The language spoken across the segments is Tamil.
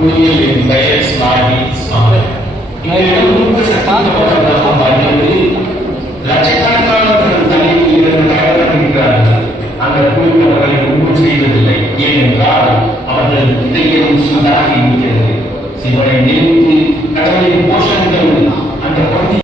குழுவில் பெயர் ஸ்மார்டி ஸ்மார்ட் லட்சக்கணக்கானவர்கள் தலையில் இரண்டு பயன்படுகிறார்கள். அந்த குழு அவர்களை ஒன்றும் செய்வதில்லை. ஏனென்றால் அவர்கள் இதயம் சூடாகி இருக்கிறது. சிவனை நினைத்து கடவுளின் போஷங்கள் அந்த பகுதி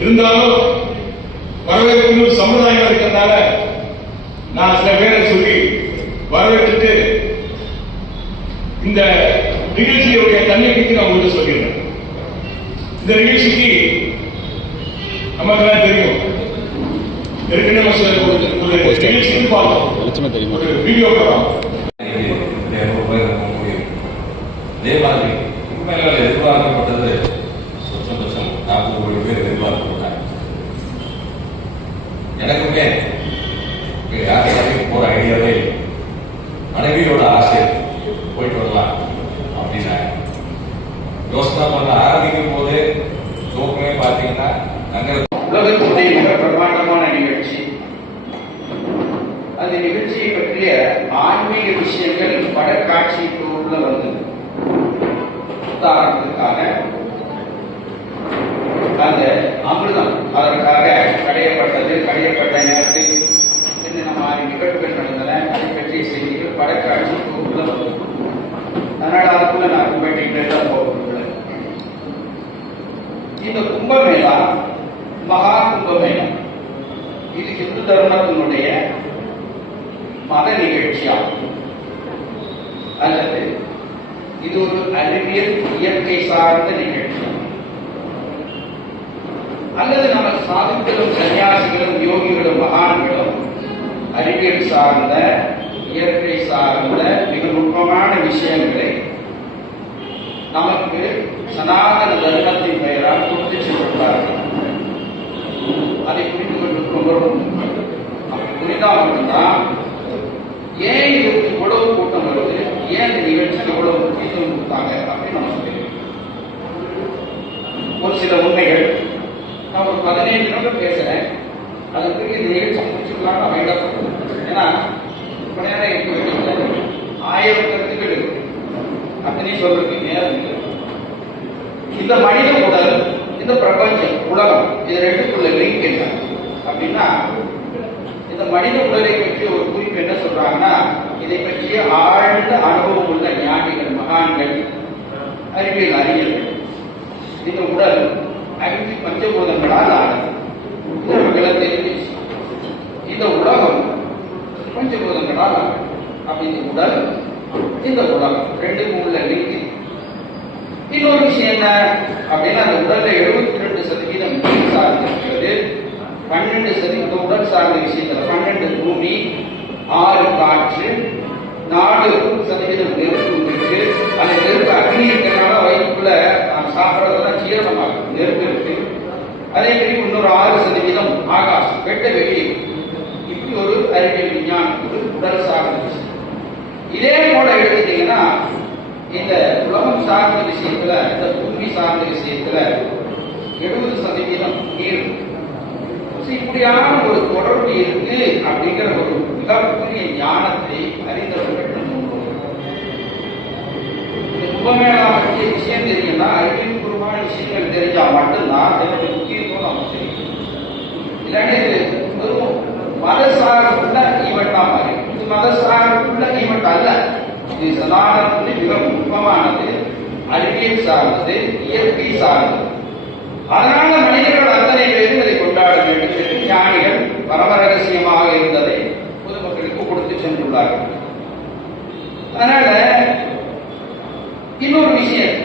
இருந்தாலும் வரவேற்பு சமுதாயம் இருக்கிறதுனால நான் சில பேரை சொல்லி வரவேற்றுட்டு இந்த நிகழ்ச்சியுடைய தன்மைக்கு நான் உங்களுக்கு சொல்லிடுறேன். இந்த நிகழ்ச்சிக்கு நமக்கு தெரியும் நிகழ்ச்சி பார்த்தோம் ஒரு வீடியோ அதே மாதிரி உண்மையில எதிர்பார்க்கப்பட்டது 40 கோடி பேர் எதிர்பார்க்கப்பட்டாங்க. எனக்குமே யாரையும் போற ஐடியாவே மனைவியோட ஆசை போயிட்டு வரலாம் அப்படின்னு யோசனை பண்ண ஆரம்பிக்கும் போது தோக்கமே பார்த்தீங்கன்னா உலகத்துடைய மிக பிரமாண்டமான நிகழ்ச்சி. அந்த நிகழ்ச்சியை பற்றிய ஆன்மீக விஷயங்கள் படக்காட்சி உள்ள வந்தது. உதாரணத்துக்காக அந்த அமிர்தம் அதற்காக கடையப்பட்ட நேரத்தில் என்னென்ன மாதிரி நிகழ்வுகள் நடந்தன அதை பற்றிய செய்திகள் படக்காட்சி உள்ள வந்தது. அதனால அதுக்குள்ள நான் கும்பமேளா போகவில்லை. இந்த கும்பமேளா மகா கும்பமேளா இது இந்து தர்மத்தினுடைய மத நிகழ்ச்சியாகும். அல்லது இது ஒரு அறிவியல் இயற்கை சார்ந்த நிகழ்ச்சி. அல்லது நம்ம சாதுக்களும் சன்னியாசிகளும் யோகிகளும் மகான்களும் அறிவியல் சார்ந்த இயற்கை சார்ந்த மிக நுட்பமான விஷயங்களை நமக்கு சனாதன தர்மத்தின் பெயரால் கொடுத்து சென்றுள்ளார்கள். அதை புரிந்து கொண்டு அப்படி புரிந்தால் மட்டும்தான் ஏன் இதுக்கு இவ்வளவு கூட்டம் வருது, ஏன் இந்த நிகழ்ச்சிக்கு இவ்வளவு முக்கியத்துவம் கொடுத்தாங்க அப்படின்னு நம்ம சொல்லிடுறோம். ஒரு சில உண்மைகள் நான் ஒரு 15 நிமிடம் பேசுறேன். அதுக்கு இந்த நிகழ்ச்சி முடிச்சுக்கலாம் நான் வேண்டாம். ஏன்னா ரொம்ப நேரம் இருக்க வேண்டியது 1000 கருத்துக்கள் இருக்கு. அத்தனையும் சொல்றதுக்கு நேரம் இல்லை. இந்த மனித உடல், இந்த பிரபஞ்சம், உலகம், இது ரெண்டுக்குள்ள லிங்க் என்ன அப்படின்னா, இந்த மனித உடலை பற்றி ஒரு குறிப்பு என்ன சொல்றாங்கன்னா, இதை பற்றிய ஆழ்ந்த அனுபவம் உள்ள ஞானிகள், மகான்கள், அறிவியல் அறிஞர்கள் இந்த உடல் 5 பஞ்சபூதங்களால் ஆனது. நமக்கு தெரிஞ்சு இந்த உலகம் பஞ்சபூதங்களால் ஆனது. அப்படி இந்த உடல், இந்த உலகம் ரெண்டுக்கும் உள்ள லிங்க். இன்னொரு விஷயம் என்ன அப்படின்னா, அந்த உடல்ல 72% நீர் சார்ந்திருக்கிறது, 12% உடல் சார்ந்த விஷயத்துல 12 பூமி, 6 காற்று, 4% நெருப்பு இருக்கு. அந்த நெருப்பு அக்னி இருக்கிறனால வயிற்றுக்குள்ள நாம் சாப்பிட்றதெல்லாம் ஜீரணமாகும். நெருப்பு இருக்கு. அதே மாதிரி இன்னொரு 6% ஆகாசம், வெட்ட வெளியே. இப்படி ஒரு அறிவியல் விஞ்ஞானம், ஒரு உடல் சார்ந்த விஷயம். இதே போல எடுத்துட்டீங்கன்னா, இந்த உலகம் சார்ந்த விஷயத்துல, இந்த பூமி சார்ந்த விஷயத்துல 70% நீர். இப்படியான ஒரு தொடர்பு இருக்கு அப்படிங்கிற ஒரு மிகப்பெரிய ஞானத்தை அறிந்தவர்கள் இந்த கும்பமேளா பற்றிய விஷயம் தெரியும்னா, அறிவியல்பூர்வமான விஷயங்கள் தெரிஞ்சா மட்டும்தான் அதனுடைய முக்கியத்துவம் நமக்கு தெரியும். இல்லாட்டி வெறும் மத சார்ந்த ஈவெண்டா மாறி மதசார்புள்ள ஈவெண்ட் அல்ல. இது சனாதனத்தில் மிக முக்கியமானது, அறிவியல் சார்ந்தது, இயற்கை சார்ந்தது. அதனால மனிதர்கள் அத்தனை பேரும் இதை கொண்டாட வேண்டும் என்று ஞானிகள் பரம ரகசியமாக இருந்ததை பொதுமக்களுக்கு கொடுத்து சென்றுள்ளார்கள். அதனால இன்னொரு விஷயம்,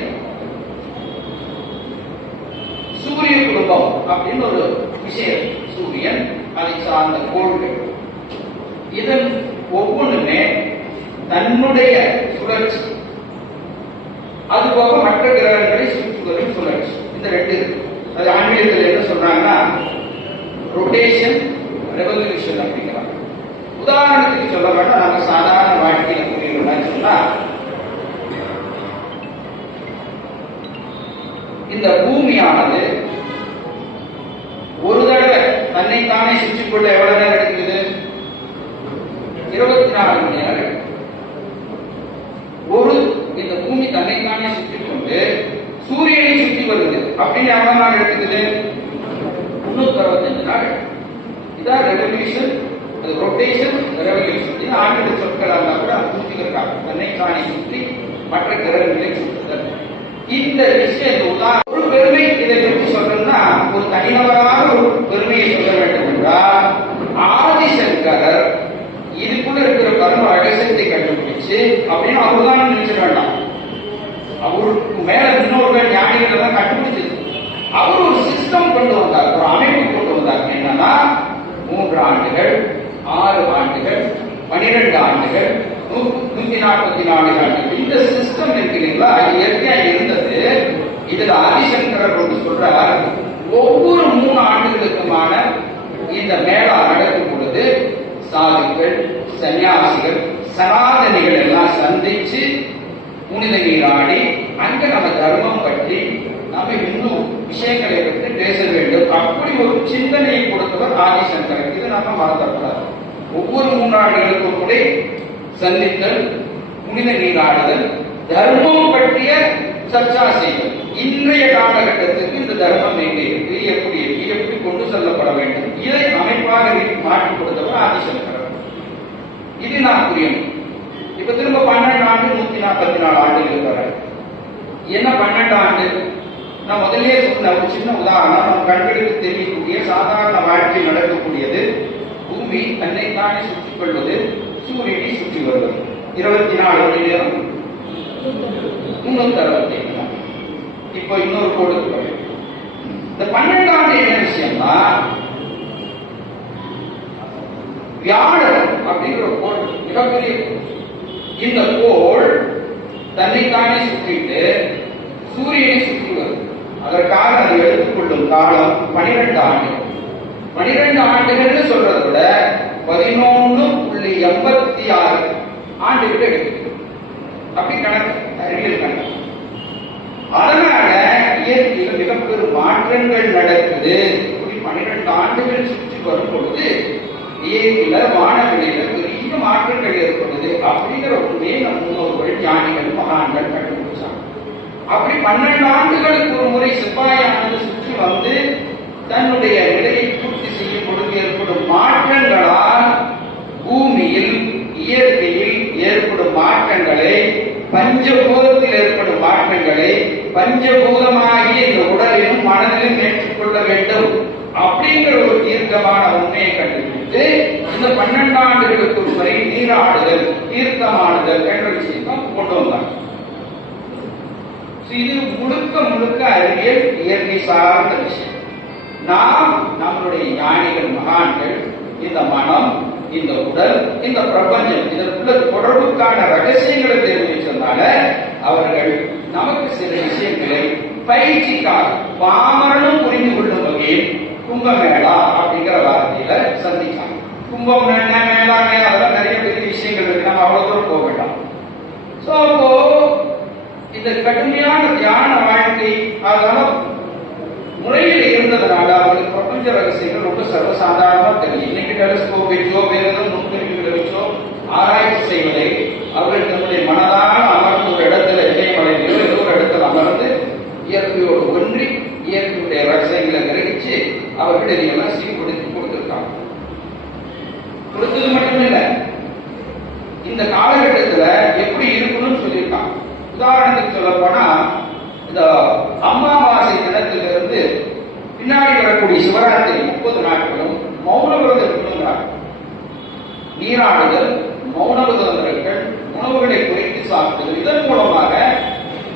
சூரிய குடும்பம் அப்படின்னு ஒரு விஷயம், சூரியன் அதை சார்ந்த கோள்கள், இதன் ஒவ்வொன்றுமே தன்னுடைய சுழற்சி, அதுபோக மற்ற கிரகங்களை சுற்றி வரும் சுழற்சி, இந்த ரெண்டு இருக்கு. அது ஆங்கிலத்தில் என்ன சொல்றாங்கன்னா ரொட்டேஷன், ரெவல்யூஷன் அப்படிங்கிறாங்க. உதாரணத்துக்கு சொல்ல வேண்டாம், நாங்க சாதாரண வாழ்க்கையில புரியணும்னு சொன்னா, இந்த பூமியானது ஒரு தடவை தன்னைத்தானே சுற்றி கொள்ள எவ்வளவு நேரம் எடுக்குது? 24 மணி நேரம். ஒரு இந்த பூமி தன்னைத்தானே சுற்றி கொண்டு சூரியனை சுற்றி வருது அப்படின்னு எவ்வளவு நாள் எடுத்துக்குது? 365 நாள். இதான் ரெவல்யூஷன், அது ரொட்டேஷன், ரெவல்யூஷன். இது ஆங்கில சொற்கள் இருந்தா கூட புரிஞ்சுக்கிறாங்க. தன்னைத்தானே சுற்றி மற்ற கிரகங்களை சுற்றுதல். இந்த விஷயம், இந்த உதாரணம் ஒரு பெருமை இதை பற்றி சொல்றதுன்னா, ஒரு தனிநபராக ஒரு பெருமையை சொல்ல வேண்டும் என்றால், ஆதிசங்கரர் இதுக்குள்ள இருக்கிற பரம ரகசியத்தை கண்டுபிடிச்சு அப்படின்னு அவர்தான் நினைச்சிட வேண்டாம். அவருக்கு மேல இன்னொரு ஞானிகளை தான் கண்டுபிடிச்சது. அவர் ஒரு சிஸ்டம் கொண்டு வந்தார், ஒரு அமைப்பு கொண்டு வந்தார். என்னன்னா 3 ஆண்டுகள், 6 ஆண்டுகள், 12 ஆண்டுகள், 144 ஆண்டுகள். இந்த சிஸ்டம் இருக்கிறீங்களா, அது இயற்கையா இருந்தது. இதுல ஆதிசங்கரர் ஒன்று சொல்றார், ஒவ்வொரு 3 ஆண்டுகளுக்குமான இந்த மேளா நடக்கும் பொழுது சாதுக்கள், சன்னியாசிகள், சனாதனிகள் எல்லாம் சந்திச்சு புனித நீராடி அங்க நம்ம தர்மம் பற்றி, நம்ம இன்னும் விஷயங்களை பற்றி பேச வேண்டும். அப்படி ஒரு சிந்தனையை கொடுத்தவர் ஆதிசங்கரர். இது நம்ம மறந்துடக்கூடாது. ஒவ்வொரு 3 ஆண்டுகளுக்கும் கூட சந்தித்தல், புனித நீராடுதல், தர்மம் பற்றிய சர்ச்சா செய்தல். இன்றைய காலகட்டத்துக்கு இந்த தர்மம் எங்கே இருக்கு, எப்படி இருக்கு, எப்படி கொண்டு செல்லப்பட வேண்டும், இதை அமைப்பாக மாற்றி கொடுத்தவர் ஆதிசங்கரர். இது நான் புரியணும். இப்ப திரும்ப 12 ஆண்டு 144 ஆண்டுகள் வர என்ன 12 ஆண்டு? நான் முதலே சொன்ன ஒரு சின்ன உதாரணம், நம்ம கண்களுக்கு தெரியக்கூடிய சாதாரண வாழ்க்கை நடக்கக்கூடியது. பூமி தன்னைத்தானே சுற்றிக் கொள்வது, சூரியனை சுற்றி வருவது. 24 மணி நேரம், 365 நாள். இப்போ இன்னொரு கோடுக்கு வரும். இந்த 12 ஆண்டு என்ன விஷயம்னா, வியாழன் அப்படிங்கிற ஒரு கோள், மிகப்பெரிய இந்த கோள் தன்னைத்தானே சுற்றிட்டு சூரியனை சுற்றி வரும். அதற்காக அதை எடுத்துக்கொள்ளும் காலம் 12 ஆண்டுகள். 12 ஆண்டுகள் சொல்றதை விட 11.86 ஆண்டுகள் எடுத்து அப்படி கணக்கு, அறிவியல் கணக்கு. அதனால இயற்கையில் மிகப்பெரும் மாற்றங்கள் நடக்குது. இப்படி 12 ஆண்டுகள் சுற்றி வரும் பொழுது இயற்கையில வானவெளியில பெரிய மாற்றங்கள் ஏற்படுது அப்படிங்கிற உண்மையை நம் முன்னோர்கள், ஞானிகள், மகான்கள் கண்டுபிடிச்சாங்க. அப்படி 12 ஆண்டுகளுக்கு ஒரு முறை செவ்வாயானது சுற்றி வந்து தன்னுடைய நிலையை பூர்த்தி செய்யும் பொழுது ஏற்படும் மாற்றங்களால் பூமியில், இயற்கையில் ஏற்படும் மாற்றங்களை, பஞ்சபூதத்தில் ஏற்படும் மாற்றங்களை பஞ்சபூதமாகிய இந்த உடலிலும் மனதிலும் ஏற்றுக்கொள்ள வேண்டும் அப்படிங்கிற ஒரு தீர்க்கமான உண்மையை கண்டுபிடித்து இந்த 12 ஆண்டுகளுக்கு ஒரு முறை நீராடுதல், தீர்க்கமானுதல் என்ற விஷயத்தை கொண்டு வந்தாங்க. இது முழுக்க முழுக்க அறிவியல், இயற்கை சார்ந்த விஷயம். நாம் நம்மளுடைய ஞானிகள், மகான்கள் இந்த மனம், இந்த உடல், இந்த பிரபஞ்சம் இதற்குள்ள தொடர்புக்கான ரகசியங்களை தெரிவிச்சதுனால அவர்கள் நமக்கு சில விஷயங்களை பயிற்சிக்காக பாமரனும் புரிந்து கொள்ளும் வகையில் கும்பமேளா அப்படிங்கிற வார்த்தையில சந்திச்சாங்க. கும்பம் என்ன, மேலாண்மை, அதெல்லாம் நிறைய பெரிய விஷயங்கள் இருக்கு, நம்ம அவ்வளவு தூரம் போக வேண்டாம். அப்போ இந்த கடுமையான தியான வாழ்க்கை அதனால முறையில் இருந்ததுனால அவங்களுக்கு பிரபஞ்ச ரகசியங்கள் ரொம்ப சர்வசாதாரணமா தெரியும். இன்னைக்கு டெலிஸ்கோப் வச்சோ வேற ஏதோ நுண்கருவிகளை வச்சோ ஆராய்ச்சி செய்வதை அவர்கள் தன்னுடைய மனதால் அமர்ந்து ஒரு இடத்துல, இமயமலையிலோ ஏதோ ஒரு இடத்துல அமர்ந்து இயற்கையோடு ஒன்றி இயற்கையுடைய ரகசியங்களை கிரகிச்சு அவர்கள் இதையெல்லாம் சீர்படுத்தி கொடுத்திருக்காங்க. கொடுத்தது மட்டுமில்ல, நீராடுதல், மௌன விரதங்கள், உணவுகளை குறைத்து சாப்பிடுதல், இதன் மூலமாக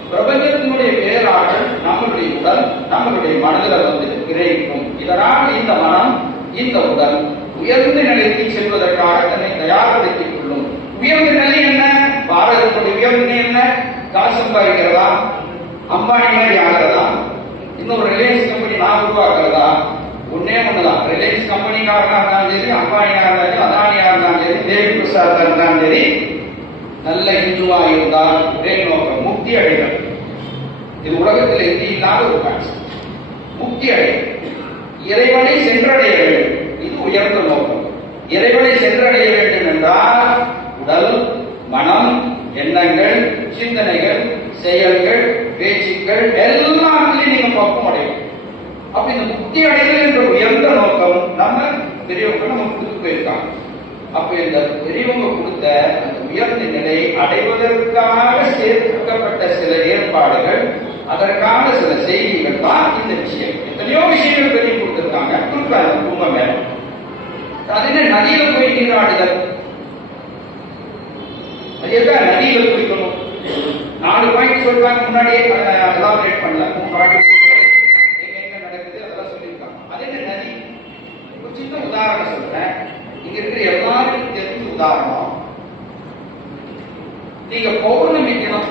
பிரபஞ்சத்தினுடைய பேராற்றல் நம்மளுடைய உடல், நம்மளுடைய மனதில் கிரகிக்கும். இதனால் இந்த மனம், இந்த உடல் உயர்ந்த நிலைக்கு செல்வதற்காக தன்னை தயார்படுத்திக் கொள்ளும். உயர்ந்த நிலை என்ன? பாரதத்துடைய உயர்ந்த நிலை என்ன? காசு சம்பாதிக்கிறதா, அம்பானி மாதிரி ஆகிறதா, இன்னொரு ரிலையன்ஸ் கம்பெனி நான் உருவாக்குறதா? ஒன்னே ஒண்ணுதான். ரிலையன்ஸ் கம்பெனிக்காரனா இருந்தாலும் சரி, அம்பானியா இருந்தாலும், அதானியா இருந்தாலும் சரி, தேவி பிரசாத் இருந்தாலும் சரி, நல்ல இந்துவா இருந்தால் ஒரே நோக்கம் முக்தி அடைதல். இது உலகத்தில் எங்கு இல்லாத ஒரு கான்செப்ட். முக்தி அடைதல், இறைவனை சென்றடைய வேண்டும். இது உயர்ந்த நோக்கம். இறைவனை சென்றடைய வேண்டும் என்றால் உடல், மனம், எண்ணங்கள், சிந்தனைகள், செயல்கள், பேச்சுக்கள் எல்லாத்திலையும் நீங்க பக்குவம் அடையும். அப்ப இந்த முக்தி அடைதல் என்ற உயர்ந்த நோக்கம் நம்ம பெரியவங்க நம்ம கொடுத்து போயிருக்காங்க. அப்ப இந்த பெரியவங்க கொடுத்த அந்த உயர்ந்த நிலை அடைவதற்காக சேர்க்கப்பட்ட சில ஏற்பாடுகள், அதற்கான சில செய்திகள் தான் இந்த விஷயம். எத்தனையோ விஷயங்கள் பெரிய கொடுத்திருக்காங்க. கொடுக்குறாங்க கும்பமேளம். அது நதியில போய் நீராடுதல். அது எல்லாம் நதியில குளிக்கணும். 4 பாயிண்ட் சொல்றாங்க. முன்னாடியே எலாபரேட் பண்ணல. 3 பாயிண்ட் எங்க நடக்குது அதெல்லாம் சொல்லியிருக்காங்க. அது என்ன நதி? ஒரு சின்ன உதாரணம் சொல்றேன். இங்க இருக்கிற எல்லாருக்கும் தெரிஞ்ச உதாரணம். நீங்க பௌர்ணமி தினம்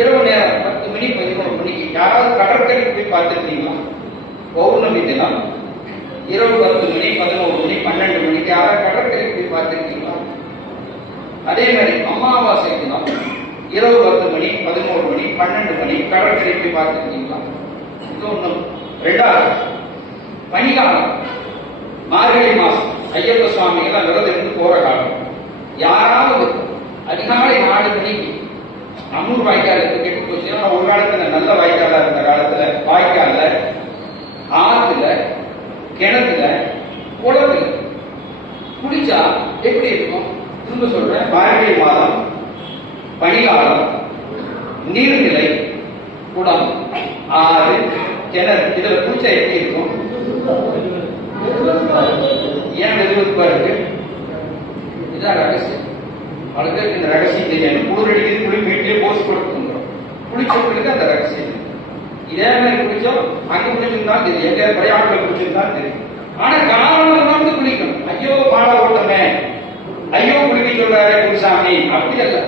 இரவு நேரம் 10 மணி 11 மணிக்கு யாராவது கடற்கரைக்கு போய் பார்த்துருக்கீங்களா? பௌர்ணமி தினம் இரவு 10 மணி 11 மணி 12 மணிக்கு யாராவது கடற்கரைக்கு போய் பார்த்துருக்கீங்களா? அதே மாதிரி அமாவாசை தினம் இரவு 10 மணி 11 மணி 12 மணி கடற்கரை போய் பார்த்துருக்கீங்களா? இன்னொன்னு. ரெண்டாவது பனிகாலம், மார்கழி மாசம், ஐயப்ப சுவாமி எல்லாம் விரதம் இருந்து போற காலம். யாராவது அதிகாலை 4 மணிக்கு அம்மூர் வாய்க்கால் கெட்டு போச்சு. ஒரு காலத்துல நல்ல வாய்க்காலா இருந்த காலத்துல வாய்க்கால்ல, ஆத்துல, கிணத்துல, குளத்துல குளிச்சா எப்படி இருக்கும்? திரும்ப சொல்றேன். மார்கழி மாதம், பனிகாலம், நீர்நிலை, குளம், ஆறு, கிணறு, இதுல குளிச்சா எப்படி இருக்கும்? ஏன் வெதுவெதுப்பா இருக்கு? இதுதான் ரகசியம். பல பேருக்கு இந்த ரகசியம் தெரியாது. குளிரடிக்குது, குளி வீட்டிலே போஸ் கொடுத்துருந்தோம். குளிச்சவங்களுக்கு அந்த ரகசியம். இதே மாதிரி குளிச்சோம், அங்க குளிச்சிருந்தாலும் தெரியும், எங்க பிரயாணங்கள் குளிச்சிருந்தாலும் தெரியும். ஆனா காரணம் வந்து குளிக்கணும். ஐயோ மாலை ஓட்டமே, ஐயோ குளிக்க சொல்றாரு குருசாமி, அப்படி அல்ல.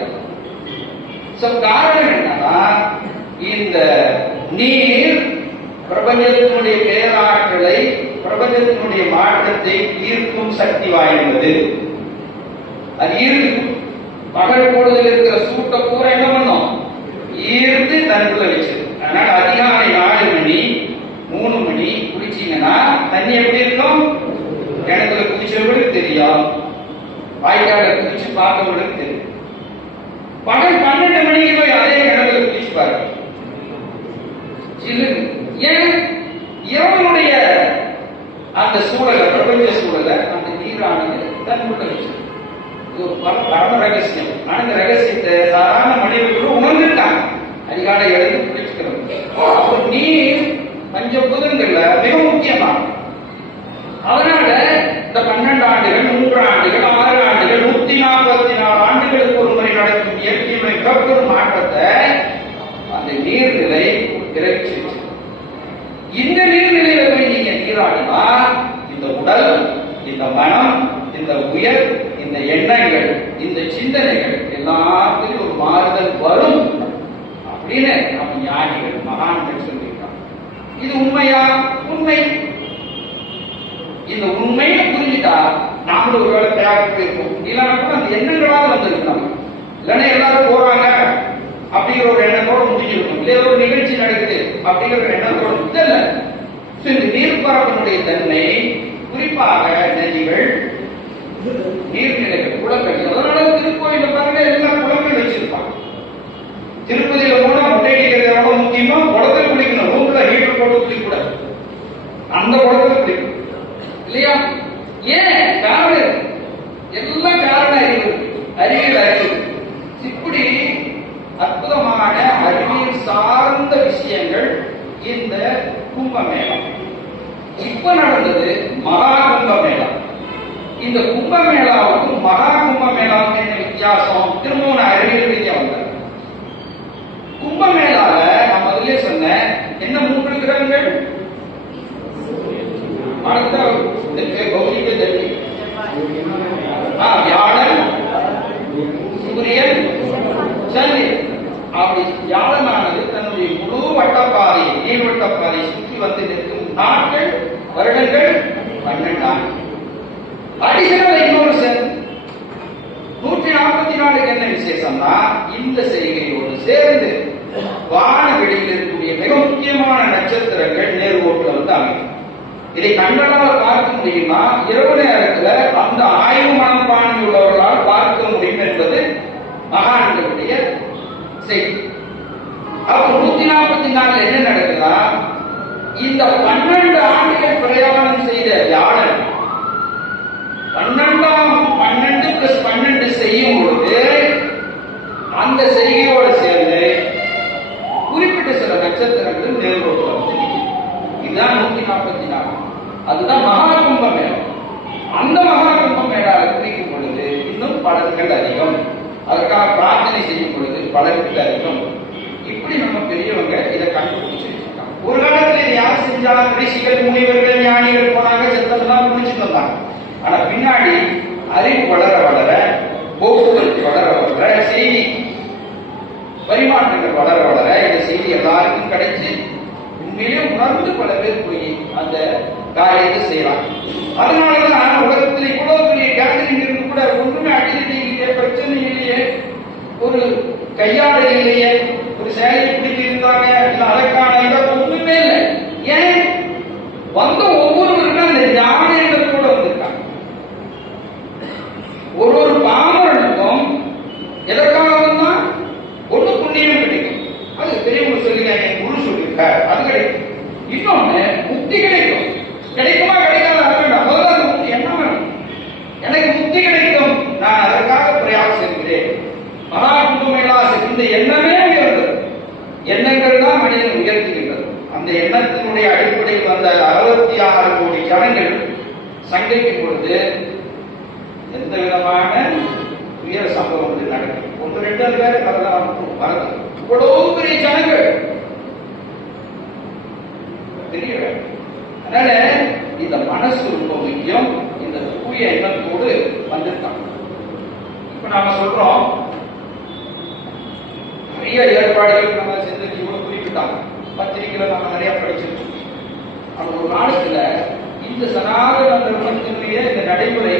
காரணம் என்னன்னா, இந்த நீர் பிரபஞ்சத்தினுடைய பேராற்றலை, பிரபஞ்சத்தினுடைய மாற்றத்தை ஈர்க்கும் சக்தி வாய்ந்தது. அது ஈர்க்கும். பகல் பொழுதில் இருக்கிற சூட்டை பூரா என்ன பண்ணும்? ஈர்த்து தனக்குள்ள வச்சது. அதனால அதிகாலை 4 மணி 3 மணி குளிச்சீங்கன்னா தண்ணி எப்படி இருக்கும்? கிணத்துல குதிச்சவங்களுக்கு தெரியும், வாய்க்கால குதிச்சு பார்க்கவங்களுக்கு தெரியும். பகல் 12 மணிக்கு போய் அதே கிணத்துல குதிச்சு பாருங்க. ஏன்? இரவனுடைய அந்த சூழலை, பிரபஞ்ச சூழலை அந்த நீரானது தன்னுள்ள வச்சு. இது ஒரு பரம ரகசியம். ஆனா இந்த ரகசியத்தை சாதாரண மனிதர்களும் உணர்ந்துட்டாங்க. அதிகாலை எழுந்து குளிச்சுக்கிறது. அப்போ நீர் பஞ்சபூதங்கள்ல மிக முக்கியமானது. அதனால இந்த 12 ஆண்டுகள், 3 ஆண்டுகள், 6 ஆண்டுகள், 144 ஆண்டுகளுக்கு ஒரு முறை நடக்கும் இயற்கையுடைய மிகப்பெரும் மாற்றத்தை அந்த நீர்நிலை இறைச்சி. இந்த நீர்நிலையில போய் நீங்க நீராடினா இந்த உடல், இந்த மனம், இந்த உயர், இந்த எண்ணங்கள், இந்த சிந்தனைகள் எல்லாத்திலும் ஒரு மாறுதல் வரும் அப்படின்னு நம்ம ஞானிகள், மகான்கள் சொல்லியிருக்காங்க. இது உண்மையா? உண்மை. இந்த உண்மையை புரிஞ்சுட்டா நாமளும் ஒரு வேலை தயாரிப்பு இருப்போம். இல்லைன்னா கூட அந்த எண்ணங்களாக வந்திருக்கணும். இல்லைன்னா எல்லாரும் போறாங்க அப்படிங்கிற ஒரு எண்ணத்தோட முடிஞ்சிருக்கும். இல்ல ஒரு நிகழ்ச்சி நடக்குது அப்படிங்கிற ஒரு எண்ணத்தோட இல்ல. இந்த நீர்ப்பரப்பினுடைய தன்மை, குறிப்பாக நதிகள், நீர்நிலைகள், குளங்கள். அதனால திருக்கோயில பாருங்க எல்லா குளங்கள் வச்சிருப்பாங்க. திருப்பதியில கூட முட்டை அடிக்கிறது எவ்வளவு முக்கியமா, குளத்தில் குளிக்கணும். ரூம்ல ஹீட்டர் போட்டு குளிக்கூடாது, அந்த குளத்துல குளிக்கணும் இல்லையா? ஏன்? காரணம் எல்லாம் காரணம் அறிவியல் அறிவு. இப்படி அற்புதமான அறிவியல் சார்ந்த விஷயங்கள் இந்த கும்பமேளம். இப்ப நடந்தது மகா கும்பமேளம். இந்த கும்பமேளாவுக்கும் மகா கும்பமேளாவுக்கும் என்ன வித்தியாசம்? திரும்பவும் நான் அறிவியல் ரீதியா வந்தேன். கும்பமேளால நான் முதல்ல சொன்னேன் என்ன 3 கிரகங்கள் கௌரிக்கு தட்டி வியாழன், சூரியன், சந்திரன். அப்படி வியாழனானது தன்னுடைய முழு வட்டப்பாதை நீள்வட்டப்பாதை சுற்றி வந்து நிற்கும் நாட்கள் வருடங்கள் 12 ஆண்டு. அடிஷனல் இன்னொரு 144 என்ன விசேஷம்னா இந்த செய்கையோடு சேர்ந்து வானவெளியில் இருக்கக்கூடிய மிக முக்கியமான நட்சத்திரங்கள் நேர்கோட்டில் வந்து அமையும். இதை கண்ணால் பார்க்க முடியுமா? இரவு நேரத்துல அந்த ஆய்வு மனப்பான்மை உள்ளவர்களால் பார்க்க முடியும் என்பது மகான்களுடைய செய்தி. அப்ப 144 என்ன நடக்குதா? இந்த 12 ஆண்டுகள் பிரயாணம் செய்த வியாழன் 12 + 12 செய்யும் பொழுது அந்த செய்கையோடு சேர்ந்து குறிப்பிட்ட சில நட்சத்திரங்கள் நேர்கோட்டில் வந்து இதுதான் 144. அதுதான் மகா கும்பமேளம். அந்த மகா கும்பமேளாவை குறிக்கும் பொழுது இன்னும் பலன்கள் அதிகம். அதற்காக பிரார்த்தனை செய்யும் பொழுது பலன்கள் அதிகம். இப்படி நம்ம பெரியவங்க இதை கண்டுபிடிச்சு வச்சிருக்காங்க. ஒரு காலத்துல இதை யார் செஞ்சாலும் ரிஷிகள், முனிவர்கள், ஞானிகள் போனாங்க, செத்ததெல்லாம் புரிஞ்சுட்டு வந்தாங்க. ஆனா பின்னாடி அறிவு வளர வளர, போக்குவரத்து வளர வளர, செய்தி பரிமாற்றங்கள் வளர வளர இந்த செய்தி எல்லாருக்கும் கிடைச்சு உண்மையிலே உணர்ந்து பல பேர் போய் அந்த காரியத்தை செய்யலாம். அதனாலதான் உலகத்தில் இவ்வளவு பெரிய கேதரிங் இருந்து கூட ஒன்றுமே அடிக்கடி இல்லையே, பிரச்சனை இல்லையே, ஒரு கையாடல் இல்லையே, ஒரு சேலை பிடிச்சி இருந்தாங்க, இல்ல அதற்கான ஒண்ணுமே இல்லை. ஏன் வந்த ஒவ்வொருவருக்கும் அந்த ஞானத்தோட வந்திருக்காங்க. ஒரு பாமரனுக்கும் எதற்காக வந்தா ஒண்ணு புண்ணியம் கிடைக்கும். அது பெரியவங்க சொல்லுங்க, குரு சொல்லிருக்க அது கிடைக்கும். இன்னொன்னு முக்தி கிடைக்கும். கிடைக்குமா கிடைக்காத வேண்டாம். முதல்ல அந்த முக்தி என்ன வேணும்? எனக்கு முக்தி கிடைக்கும், நான் அதற்காக பிரயாசம் செய்கிறேன். மகா கும்பமேளா இந்த எண்ணமே உயர்ந்தது. எண்ணங்கள் தான் மனிதன் உயர்த்துகின்றது. அந்த எண்ணத்தினுடைய அடிப்படையில் வந்த 66 கோடி ஜனங்கள் சங்கைக்கும் பொழுது எந்த விதமான உயர் சம்பவம் நடக்கும். 1-2 பேர் அதெல்லாம் வரது. இவ்வளவு பெரிய ஜனங்கள் தெரிய. அதனால இந்த மனசு ரொம்ப முக்கியம். இந்த தூய எண்ணத்தோடு வந்திருக்காங்க. இப்ப நாம சொல்றோம் நிறைய ஏற்பாடுகள் நம்ம செஞ்சு இவ்வளவு குறிப்பிட்டாங்க. பத்திரிகையில நம்ம நிறைய படிச்சிருக்கோம். அந்த ஒரு காலத்துல இந்த சனாதன தர்மத்தினுடைய இந்த நடைமுறை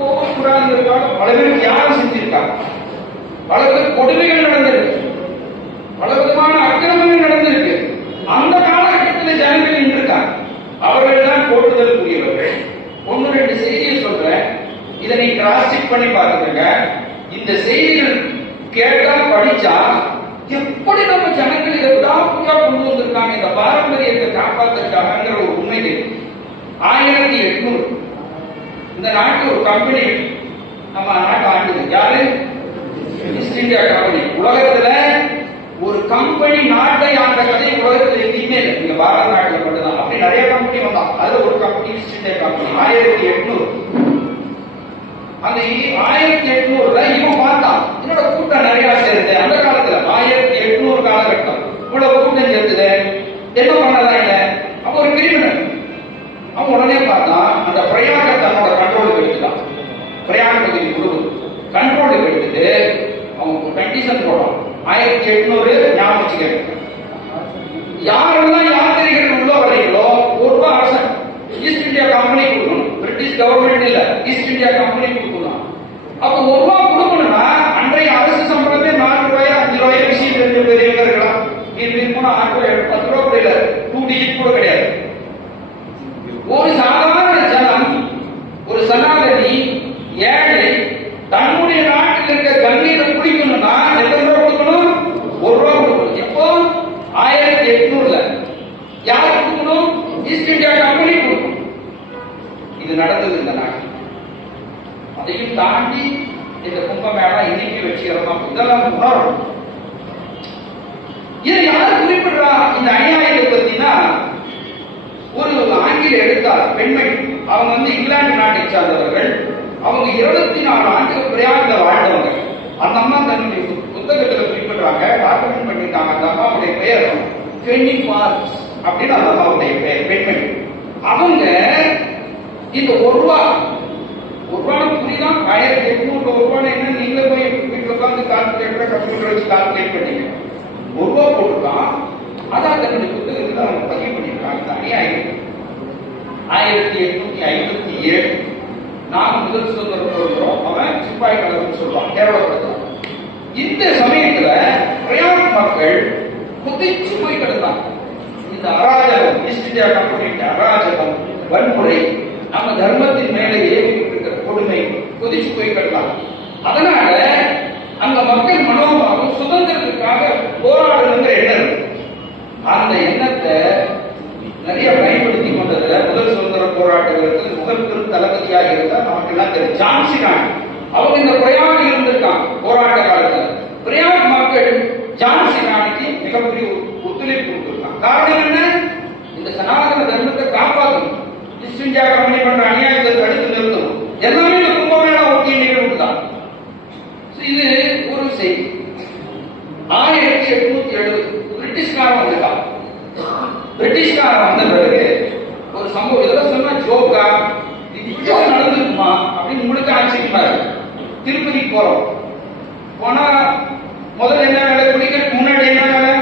போகக்கூடாதுக்காக பல பேர் தியாகம் செஞ்சிருக்காங்க. பல பேர் கொடுமைகள் நடந்திருக்கு, பல விதமான அக்கிரமங்கள் நடந்திருக்கு. அந்த காலகட்டத்தில் ஜனங்கள் நின்றுருக்காங்க. அவர்கள் தான் போட்டுதலுக்குரியவர்கள். 1-2 செய்தியை சொல்றேன். இதை நீ கிராஸ் செக் பண்ணி பார்த்துக்கங்க. இந்த செய்திகள் கேட்டா படிச்சா எப்படி நம்ம ஜனங்கள் இதை விடாப்புக்கா கொண்டு வந்திருக்காங்க, இந்த பாரம்பரியத்தை காப்பாத்திருக்காங்கிற ஒரு உண்மை. 1800 இந்த நாட்டு ஒரு கம்பெனி நம்ம நாட்டை ஆண்டுது. யாரு? East India company. உலகத்துல ஒரு கம்பெனி நாட்டை ஆண்ட கதை உலகத்துல எங்கேயுமே இல்லை. நீங்க பாரத நாட்டில் மட்டும்தான். அப்படி நிறைய கம்பெனி வந்தான். அதுல ஒரு கம்பெனி ஈஸ்ட் இந்தியா கம்பெனி. 1800 அந்த 1800 இவன் பார்த்தான் என்னோட கூட்டம் நிறைய சேர்ந்து. அந்த காலத்துல 1800 காலகட்டம் இவ்வளவு கூட்டம் சேர்த்துது, என்ன பண்ணலாம் இல்ல. அப்ப ஒரு கிரிமினல் அவன் உடனே பார்த்தான் அந்த பிரயாணத்தை தன்னோட கண்ட்ரோலுக்கு எடுத்துட்டான். பிரயாண பகுதி முழுவதும் கண்ட்ரோலுக்கு எடுத்துட்டு அவங்க கண்டிஷன் போடுறான். 1800 ஞாபகம் வச்சுக்க. யாரெல்லாம் யாத்திரைகள் உள்ள வரீங்களோ ₹1 அரசன் ஈஸ்ட் இந்தியா கம்பெனி கொடுக்கணும். பிரிட்டிஷ் கவர்மெண்ட் இல்ல, ஈஸ்ட் இந்தியா கம்பெனி கொடுக்கணும். அப்ப ₹1 கொடுக்கணும்னா அன்றைய அரசு சம்பளமே ₹4 ₹5 விஷயம் தெரிஞ்ச பெரியவங்க இருக்கலாம். இது போனா ₹10 கூட இல்ல, 2 டிஜிட் கூட கிடையாது. ஒரு சாதாரண ஜனம், ஒரு சனாதனி ஏழை தன்னுடைய நாட்டில் இருக்க கண்ணீரை குடிக்கணும்னா எத்தனை ரூபாய் கொடுக்கணும்? ₹1 கொடுக்கணும். எப்போ? 1800 யார் கொடுக்கணும்? ஈஸ்ட் இந்தியா கம்பெனி கொடுக்கணும். இது நடந்தது இந்த நாட்டில். அதையும் தாண்டி இந்த கும்பமேளா இன்னைக்கு வெற்றிகரமா இதெல்லாம் உணரணும். இதை யார் குறிப்பிடுறா இந்த அநியாயத்தை பத்தினா? ஒரு ஆங்கில எழுத்தாளர் பெண்மணி, அவங்க இங்கிலாந்து நாட்டை சார்ந்தவர்கள். அவங்க 24 ஆண்டுகள் பிரயாகல வாழ்ந்தவங்க. அந்த அம்மா தன்னுடைய புத்தகத்துல குறிப்பிடுறாங்க, டாக்குமெண்ட் பண்ணிருக்காங்க. அந்த அம்மாவுடைய பெயர் ஃபென்னி பார்க்ஸ் அப்படின்னு அந்த அம்மாவுடைய பெயர், பெண்மணி. அவங்க இந்த ஒரு ரூபாய் புரிதான் 1800 ரூபாய் என்ன, நீங்களே போய் வீட்டுல உட்காந்து கால்குலேட்டர் கம்ப்யூட்டர் வச்சு கால்குலேட் பண்ணீங்க. ரூபா போட்டுருக்கான். அதான் தன்னுடைய புத்தகத்துல அவங்க பதிவு பண்ணிருக்காங்க. இந்த அநியாயம் 1857 நாம முதல் சுதந்திரம் சொல்றோம், அவன் சிப்பாய் கலர்னு சொல்றான், கேரளப்படுத்துறான். இந்த சமயத்துல பிரயாண் மக்கள் குதிச்சு போய் கிடந்தாங்க. இந்த அராஜகம், ஈஸ்ட் இந்தியா கம்பெனிக்கு அராஜகம், வன்முறை, நம்ம தர்மத்தின் மேலே ஏறிக்கிட்டு இருக்கிற கொடுமை குதிச்சு போய் கிடந்தாங்க. அதனால அங்க மக்கள் மனோபாவம் சுதந்திரத்துக்காக போராடணுங்கிற எண்ணம் இருக்கு. அந்த எண்ணத்தை நிறைய பயன்படுத்தி கொண்டதுல முதல் சுதந்திர போராட்டங்களுக்கு முதல் தளபதியாக இருந்தா நமக்கு எல்லாம் தெரியும் ஜான்சி ராணி. அவங்க இந்த பிரயாக் இருந்திருக்காங்க போராட்ட காலத்துல. பிரயாக் மக்கள் ஜான்சி ராணிக்கு மிகப்பெரிய ஒத்துழைப்பு கொடுத்திருக்காங்க. காரணம் என்ன? இந்த சனாதன தர்மத்தை காப்பாற்றணும், ஈஸ்ட் இந்தியா கம்பெனி பண்ற அநியாயத்தை தடுத்து நிறுத்தணும். எல்லாமே இந்த கும்பமேளா ஒட்டிய நிகழ்வு தான். இது ஒரு செய்தி. 1870 பிரிட்டிஷ்காரன் வந்திருக்கான். பிரிட்டிஷ்காரன் வந்த பிறகு ஒரு சம்பவம் இதெல்லாம் சொன்னா ஜோக்கா, இது நடந்துருக்குமா அப்படின்னு உங்களுக்கு ஆச்சரியமா இருக்கு. திருப்பதி போறோம், போனா முதல்ல என்ன வேலை, குடிக்கிறதுக்கு முன்னாடி என்ன வேலை?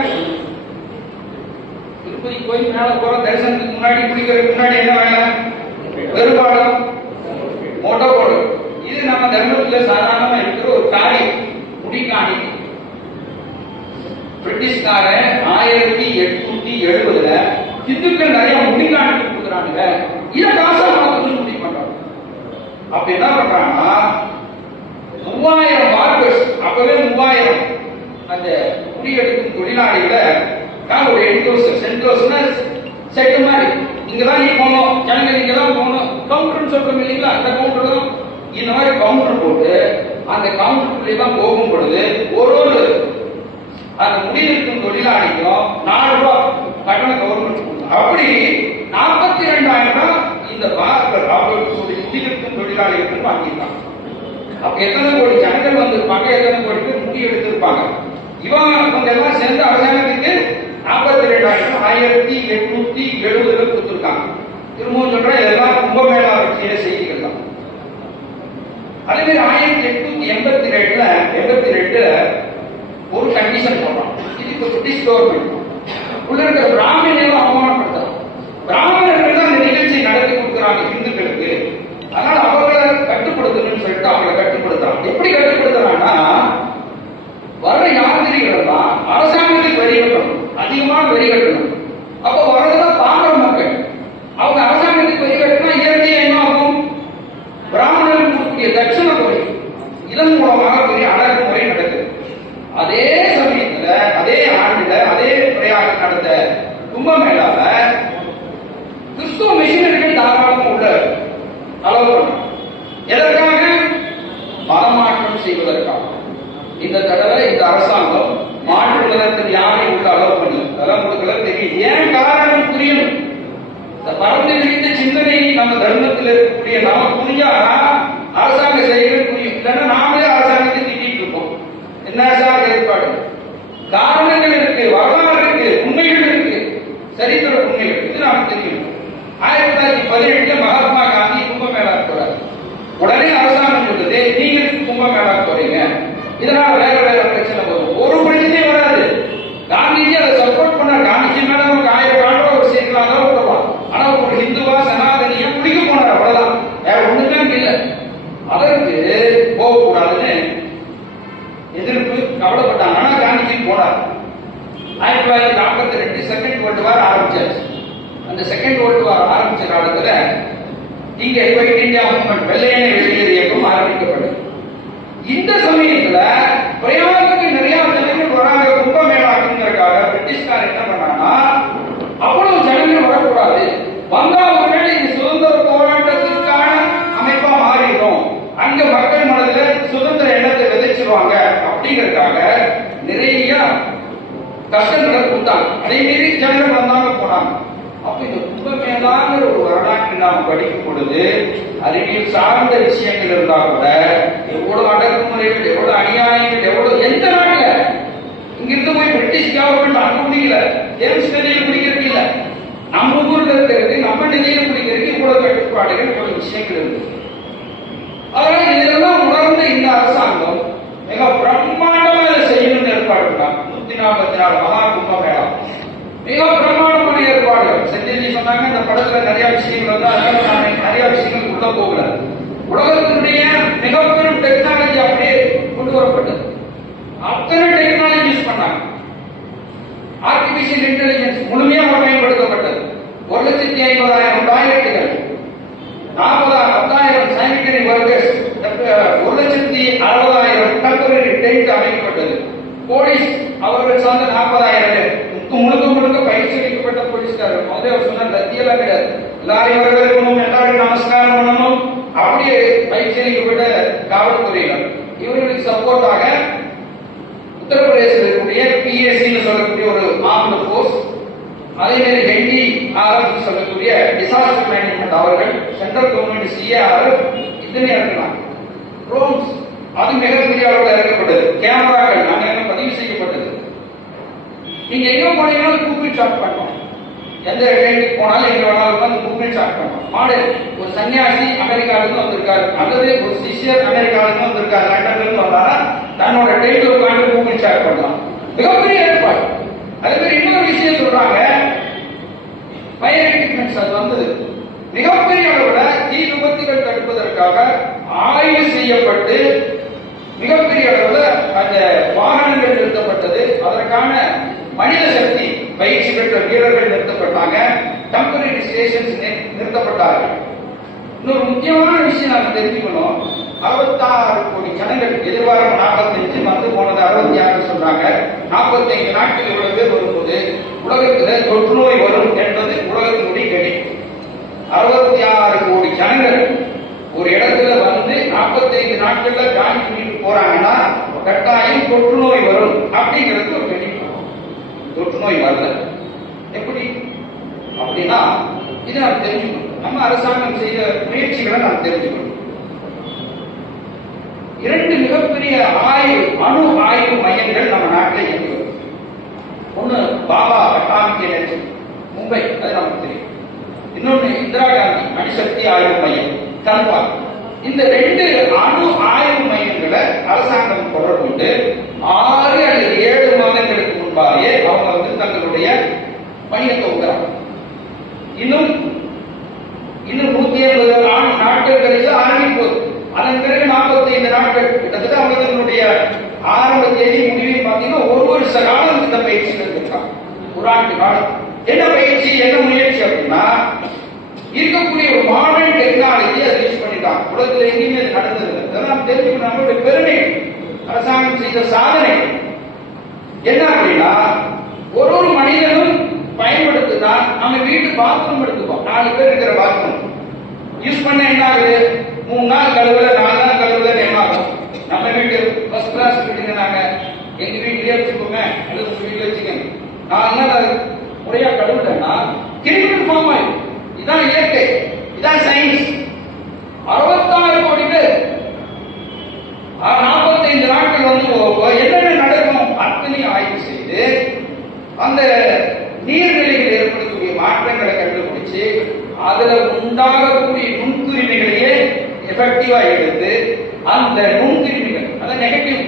திருப்பதி கோயில் மேல போறோம், தரிசனத்துக்கு முன்னாடி குடிக்கிறதுக்கு முன்னாடி என்ன வேலை? பெரும்பாலும் மோட்டோ போடு. இது நம்ம தர்மத்துல சாதாரணமா இருக்கிற ஒரு காரியம், முடிக்காணி. பிரிட்டிஷ்காரன் 1870 இந்துக்கள் நிறைய முடிக்காணி கொடுக்குறாங்க, இதை காசா மாத்தணும்னு முடிவு பண்றாங்க. அப்ப என்ன பண்றாங்கன்னா 3000 வார்கர்ஸ், அப்பவே 3000 அந்த குடியெடுக்கும் தொழிலாளிகள ஒரு என்க்ளோசர், சென்க்ளோசர்னா செட்டு மாதிரி, இங்கதான் நீ போகணும், ஜனங்கள் இங்கதான் போகணும், கவுண்டர்னு சொல்றோம் இல்லைங்களா, அந்த கவுண்டர் தான். இந்த மாதிரி கவுண்டர் போட்டு அந்த கவுண்டருக்குள்ளே தான் போகும் பொழுது ஒரு அந்த முடிவெடுக்கும் தொழிலாளிக்கும் 4 ரூபாய் கட்டணம் கவர்மெண்ட் கொடுக்கும். அப்படி 42,000 இந்த முடிவெடுக்கும் தொழிலாளிகள் வாங்கியிருக்காங்க. அப்ப எத்தனை கோடி ஜனங்கள் வந்திருப்பாங்க, எத்தனை கோடி பேர் முடி எடுத்திருப்பாங்க. இவங்க எல்லாம் சேர்ந்து அரசாங்கத்துக்கு 42,000 1870 கொடுத்திருக்காங்க. திரும்பவும் சொல்றேன், இதெல்லாம் கும்பமேளா வச்சிய செய்திகள் தான். அதே மாதிரி 1882 ஒரு கண்டிஷன் போடுறான். இதுக்கு பிரிட்டிஷ் கவர்மெண்ட் உள்ள இருக்கிற பிராமணர்கள் அவமானப்படுத்துறாங்க. பிராமணர்கள் தான் இந்த நிகழ்ச்சியை நடத்தி கொடுக்குறாங்க இந்துக்களுக்கு, அதனால அவர்களை கட்டுப்படுத்தணும்னு சொல்லிட்டு அவங்களை கட்டுப்படுத்துறாங்க. எப்படி கட்டுப்படுத்துறாங்கன்னா, வர யாத்திரிகள் தான் அரசாங்கத்துக்கு வரி கட்டணும், அதிகமான வரி கட்டணும். அப்போ வரதெல்லாம் பாமர மக்கள், அவங்க அரசாங்கத்துக்கு வரி கட்டினா இயற்கையா என்ன ஆகும்? பிராமணர்களுக்கு கொடுக்கக்கூடிய தட்சண தொகை இதன் மூலமாக பெரிய அடக்குமுறை நடக்குது. அதே சமயத்துல அதே ஆண்டுல அதே பிரயாக நடந்த கும்பமேளால கிறிஸ்துவ மிஷனரிகள் தாராளமாக உள்ள அளவு எதற்காக? மதமாற்றம் செய்வதற்காக. இந்த தடவை இந்த அரசாங்கம் மாற்று மதத்தில் யாரையும் உள்ள அளவு பண்ணி அதெல்லாம் உங்களுக்கு தெரியும். ஏன் காரணம் புரியணும். இந்த பரந்து விரிந்த சிந்தனை நம்ம தர்மத்தில் இருக்கக்கூடிய நமக்கு புரியா அரசாங்க செயல்கள் புரியும். இல்லைன்னா நாமளே அரசாங்கத்தை திட்டிட்டு இருப்போம். என்ன சார் ஏற்பாடு? காரணங்கள் இருக்கு, வரலாறு இருக்கு, உண்மைகள் இருக்கு, சரித்திர உண்மைகள், இது நமக்கு தெரியும். 1917 மகாத்மா காந்தி கும்பமேளா போறாரு. உடனே அரசாங்கம் சொல்லுது, நீங்க கும்பமேளா போறீங்க, இதனால வேற வேற பிரச்சனை வரும். ஒரு பிரச்சனையும் வராது. காந்திஜி அதை சப்போர்ட் பண்ண, காந்திஜி மேல நமக்கு 1000 ஆண்டோ ஒரு சேர்க்கலாம் தான் விடுவான். ஆனா ஒரு ஹிந்துவா சனாதனியா பிடிக்க போனார், அவ்வளவுதான், வேற ஒண்ணுமே இல்லை. அதற்கு போகக்கூடாதுன்னு எதிர்ப்பு கவலைப்பட்டாங்க. ஆனா காந்திஜி போனார். 1942 செகண்ட் வேர்ல்டு வார் ஆரம்பிச்சாச்சு. அந்த செகண்ட் வேர்ல்டு வார் ஆரம்பிச்ச காலத்துல இங்க குயிட் இந்தியா மூவ்மெண்ட், வெள்ளையனை வெளியேறு இயக்கம் ஆரம்பிக்கப்பட்டது. இந்த சமயத்துல பிரயாணத்துக்கு நிறைய ஜனங்கள் வராங்க கும்பமேளாக்குங்கிறதுக்காக பிரிட்டிஷ்கார் என்ன பண்ணாங்கன்னா, அவ்வளவு ஜனங்கள் வரக்கூடாது, வந்தா ஒருவேளை இது சுதந்திர போராட்டத்திற்கான அமைப்பா மாறிடும், அங்க மக்கள் மனதில் சுதந்திர எண்ணத்தை விதைச்சிருவாங்க அப்படிங்கறதுக்காக நிறைய கஷ்டங்களை கொடுத்தாங்க. அதே மீறி ஜனங்கள் வந்தாங்க போனாங்க. அப்ப இந்த கும்பமேளாங்கிற ஒரு வரலாற்று அப்படின்னு நாம் படிக்கும் பொழுது அறிவியல் சார்ந்த விஷயங்கள் இருந்தா கூட எவ்வளவு அடக்குமுறைகள், எவ்வளவு அநியாயங்கள், எவ்வளவு எந்த நாட்டுல இங்கிருந்து போய் பிரிட்டிஷ் கவர்மெண்ட் அங்க முடியல, ஜேம்ஸ் நதியில் குடிக்கிறது இல்ல, நம்ம ஊர்ல இருக்கிறது நம்ம நதியில் குடிக்கிறதுக்கு இவ்வளவு கட்டுப்பாடுகள், இவ்வளவு விஷயங்கள் இருக்கு. அதனால இதெல்லாம் உணர்ந்த இந்த அரசாங்கம் மிக பிரம்மாண்டமா இதை செய்யணும்னு ஏற்பாடு 144 மகா கும்பமேளா மிக பிரம்மாண்டமான ஏற்பாடுகள் செஞ்சு சொன்னாங்க. இந்த படத்துல நிறைய விஷயங்கள் வந்து அதனால நான் நிறைய விஷயங்கள் உள்ள போகல. உலகத்தினுடைய மிகப்பெரும் டெக்னாலஜி அப்படியே கொண்டு வரப்பட்டது. அத்தனை டெக்னாலஜி யூஸ் பண்ணாங்க. ஆர்டிபிஷியல் இன்டெலிஜென்ஸ் முழுமையாக பயன்படுத்தப்பட்டது. 1,50,000 டாய்லெட்டுகள், 10,000 சானிட்டரி ஒர்க்கர்ஸ், 1,60,000 டெம்பரரி டென்ட் அமைக்கப்பட்டது. போலீஸ் அவர்கள் சார்ந்த 40,000 முழுக்க பயிற்சி அளிக்கப்பட்ட போலீஸ்காரர். முதல்ல அவர் சொன்ன லத்தியெல்லாம் கிடையாது, எல்லாரையும் வரவேற்கணும், எல்லாரையும் நமஸ்காரம் பண்ணணும், அப்படியே பயிற்சி அளிக்கப்பட்ட காவல்துறையினர். இவர்களுக்கு சப்போர்ட்டாக உத்தரப்பிரதேசத்தில் இருக்கக்கூடிய பிஎஸ்சி சொல்லக்கூடிய ஒரு ஆர்ம்டு போர்ஸ், அதே மாதிரி NDRF சொல்லக்கூடிய டிசாஸ்டர் மேனேஜ்மெண்ட் அவர்கள், சென்ட்ரல் கவர்மெண்ட் CARF இத்தனை இறக்கலாம். ட்ரோன்ஸ் அது மிகப்பெரிய அளவில் இறக்கப்பட்டது. கேமராக்கள் அங்கே பதிவு செய்யப்பட்டது. நீங்க எங்க போனீங்கன்னாலும் கூகுள் சாட் பண்ணோம். எந்த இடத்துக்கு போனாலும் எங்க வேணாலும் அந்த கூகுள் சாட் பண்ணோம். மாடல் ஒரு சன்னியாசி அமெரிக்காவிலிருந்து வந்திருக்காரு, அல்லது ஒரு சிஷியர் அமெரிக்காவிலிருந்து வந்திருக்காரு, லண்டன்ல இருந்து வந்தாரா தன்னோட டைட்டில் உட்காந்து கூகுள் சாட் பண்ணலாம். மிகப்பெரிய ஏற்பாடு. அதே மாதிரி இன்னொரு விஷயம் சொல்றாங்க, ஃபயர் எக்யூப்மெண்ட்ஸ் அது வந்தது. மிகப்பெரிய அளவில் தீ விபத்துகள் தடுப்பதற்காக ஆய்வு செய்யப்பட்டு மிகப்பெரிய அளவில் அந்த வாகனங்கள் நிறுத்தப்பட்டது. அதற்கான மனித சக்தி பயிற்சி பெற்ற வீரர்கள் நிறுத்தப்பட்டாங்க. Temporary stations நிறுத்தப்பட்டார்கள். இன்னொரு முக்கியமான விஷயம் நாங்கள் தெரிஞ்சுக்கணும், 66 கோடி ஜனங்கள் எதிர்பார்ப்பு 45 வந்து போனது 66 சொல்றாங்க. 45 நாட்கள் இவ்வளவு பேர் வரும்போது உலகத்தில் தொற்று நோய் வரும் என்பது உலகத்தினுடைய கணிப்பு. 66 கோடி ஜனங்கள் ஒரு இடத்துல வந்து 45 நாட்கள்ல காலி பண்ணிட்டு போறாங்கன்னா கட்டாயம் தொற்று நோய் வரும் அப்படிங்கிறது ஒரு கணிப்பு. தொற்று நோய் வரல எப்படி அப்படின்னா இதை நாம் தெரிஞ்சுக்கணும். நம்ம அரசாங்கம் செய்த முயற்சிகளை நாம் தெரிஞ்சுக்கணும். 2 மிகப்பெரிய அணு ஆய்வு மையங்கள் நம்ம நாட்டில் இயங்குகிறது. ஒன்னு பாபா அட்டாமிக் எனர்ஜி மும்பை, அது நமக்கு தெரியும். இன்னொன்னு இந்திரா காந்தி அணுசக்தி ஆய்வு மையம் தன்பால். இந்த 2 அணு ஆய்வு மையங்களை அரசாங்கம் தொடர்பு கொண்டு 6 அல்லது 7 மாதங்களுக்கு முன்பாகவே அவங்க வந்து தங்களுடைய பணியை துவங்குறாங்க. இன்னும் 180 நாட்கள் கழிச்சு ஆரம்பிப்போது. அதன் பிறகு 45 நாட்கள் கிட்டத்தட்ட அவங்க தன்னுடைய ஆரம்ப தேதி முடிவையும் பார்த்தீங்கன்னா ஒரு வருஷ காலம் இந்த பயிற்சி எடுத்துருக்காங்க. ஒரு ஆண்டு காலம். என்ன பயிற்சி, என்ன முயற்சி அப்படின்னா இருக்கக்கூடிய ஒரு மாடர்ன் டெக்னாலஜி அதை யூஸ் பண்ணிட்டாங்க. உலகத்தில் எங்கேயுமே அது நடந்தது. இதெல்லாம் தெரிஞ்சுக்கணும். நம்மளுடைய பெருமை, அரசாங்கம் செய்த சாதனை என்ன அப்படின்னா ஒரு மனிதனும் பயன்படுத்தினா நம்ம வீட்டு பாத்ரூம் எடுத்துக்கோம். 4 பேர் இருக்கிற பாத்ரூம் யூஸ் பண்ண என்ன ஆகுது, 3 நாள் கழுவுல 4 நாள் கழுவுல என்ன ஆகும். நம்ம வீட்டு ஃபர்ஸ்ட் கிளாஸ் வீட்டுங்க, நாங்க எங்க வீட்டிலேயே வச்சுக்கோங்க அல்லது உங்க வீட்டில் வச்சுக்கோங்க, 4 நாள் முறையா கழுவிட்டோம்னா கிருமிகள் ஃபார்ம் ஆயிடும். இதான் இயற்கை, இதான் சயின்ஸ். 66 கோடி பேர் 45 நாட்கள் வந்து என்னென்ன நடக்கும் அத்தனை ஆய்வு செய்து அந்த நீர்நிலைகள் ஏற்படக்கூடிய மாற்றங்களை கண்டுபிடிச்சு அதுல உண்டாகக்கூடிய நுண்கிருமிகளையே எஃபெக்டிவா எடுத்து அந்த நுண்கிருமிகள் அதாவது நெகட்டிவ்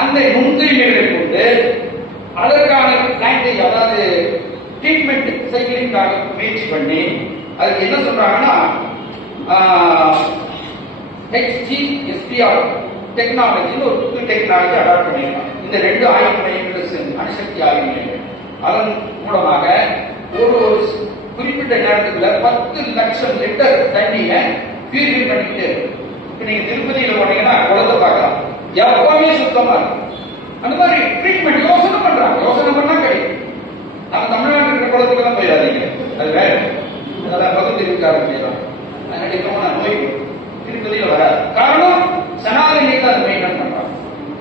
அந்த நுண்கிருமிகளை கொண்டு அதற்கான அதாவது ட்ரீட்மெண்ட் செய்வதற்காக முயற்சி பண்ணி அதுக்கு என்ன சொல்றாங்கன்னா HGSPR டெக்னாலஜின்னு ஒரு புது டெக்னாலஜி அடாப்ட் பண்ணிருக்காங்க. இந்த 2 ஆய்வு மையங்கள் சேர்ந்து அணுசக்தி ஆய்வு மையங்கள் அதன் மூலமாக ஒரு குறிப்பிட்ட நேரத்துக்குள்ள 10 லட்சம் லிட்டர் தண்ணியை பியூரிஃபை பண்ணிட்டு இப்ப நீங்க திருப்பதியில போனீங்கன்னா குளத்தை பார்க்கலாம், எப்பவுமே சுத்தமா இருக்கும். அந்த மாதிரி ட்ரீட்மெண்ட் யோசனை பண்றாங்க. யோசனை பண்ணா கிடைக்கும். நம்ம தமிழ்நாட்டில் இருக்கிற குளத்துக்கு எல்லாம் போயிடாதீங்க, அது வேற. அதெல்லாம் பகுதி இருக்காரு அதனால நோய் திருப்பதியில வராது. காரணம் சனாதனிகள் அதை மெயின்டைன் பண்றாங்க.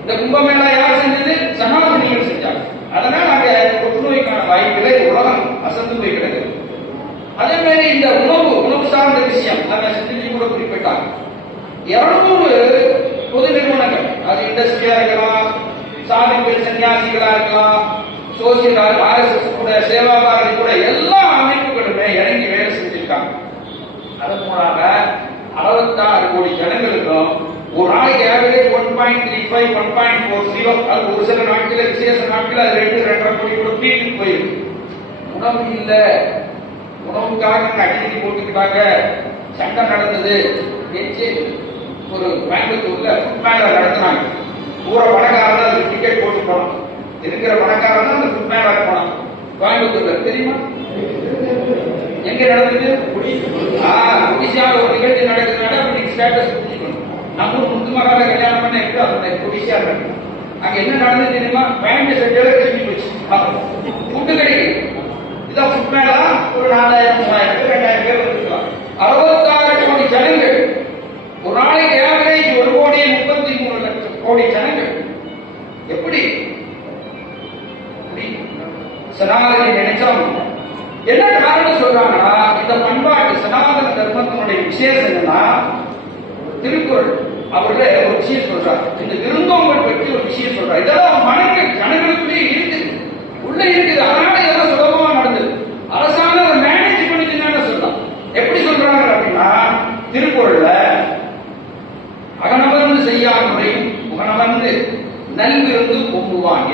இந்த கும்பமேளா யார் செஞ்சது, சனாதனிகள் செஞ்சாங்க. அதனால அங்க புற்றுநோய்க்கான வாய்ப்புகளை உலகம் அசந்து போய் கிடக்குது. அதே மாதிரி இந்த உணவு சார்ந்த விஷயம் அதை சிந்திச்சு கூட குறிப்பிட்டாங்க. 200 பொது நிறுவனங்கள், அது இண்டஸ்ட்ரியா இருக்கலாம், சாமிகள் சன்னியாசிகளா இருக்கலாம், சோசியல் RSS கூட, சேவா பாரதி கூட, எல்லா அமைப்புகளுமே இறங்கி வேலை செஞ்சிருக்காங்க. அதன் மூலமாக 66 கோடி ஜனங்களுக்கும் ஒரு நாளைக்கு ஆவரேஜ் 1.35 1.40, அது ஒரு சில நாட்கள் விசேஷ நாட்கள் அது 2-2.5 கோடி கூட பீக்கு போயிருக்கு. உணவு இல்ல, உணவுக்காக அடிக்கடி போட்டுக்கிட்டாங்க, சண்டை நடந்தது. ஒரு கோயம்புத்தூர்ல ஃபுட் மேல நடத்தினாங்க. பூரா பணக்காரன் தான் அதுக்கு டிக்கெட் போட்டு போனோம், இருக்கிற பணக்காரன் தான் அந்த ஃபுட் மேல போனான். கோயம்புத்தூர்ல தெரியுமா எங்க நடந்தது? ஒடிசால ஒரு நிகழ்ச்சி நடக்குதுனால அப்படி ஸ்டேட்டஸ் புரிஞ்சுக்கணும். நம்ம முத்துமகால கல்யாணம் பண்ண எப்படி அந்த ஒடிசா நடக்கும். அங்க என்ன நடந்தது தெரியுமா? பேண்ட் செட்டோட கிளம்பி போச்சு. ஃபுட்டு கிடைக்குது. இதான் ஃபுட் மேல ஒரு 4000 3000 2000 பேர் வந்துருக்கலாம். 66 கோடி ஜனங்கள், ஒரு நாளைக்கு ஆவரேஜ் 1,33,00,000 கோடி ஜனங்கள். எப்படி சனாதனை நினைச்சா என்ன காரணம் சொல்றாங்கன்னா, இந்த பண்பாட்டு சனாதன தர்மத்தினுடைய விசேஷம் என்னன்னா, திருக்குறள் அவர்ல ஒரு விஷயம் சொல்றாரு, இந்த விருந்தோம்பல் பற்றி ஒரு விஷயம் சொல்றாரு. இதெல்லாம் மனங்கள் ஜனங்களுக்குள்ளே இருக்குது, உள்ள இருக்குது. அதனால இதெல்லாம் சுலபமா நடந்தது. அரசாங்கம் அதை மேனேஜ் பண்ணிச்சுன்னு சொல்லலாம். எப்படி சொல்றாங்க அப்படின்னா, திருக்குறள்ல அகனமர்ந்து செய்யாமுறை முகனமர்ந்து நல்விருந்து பொங்குவாங்க,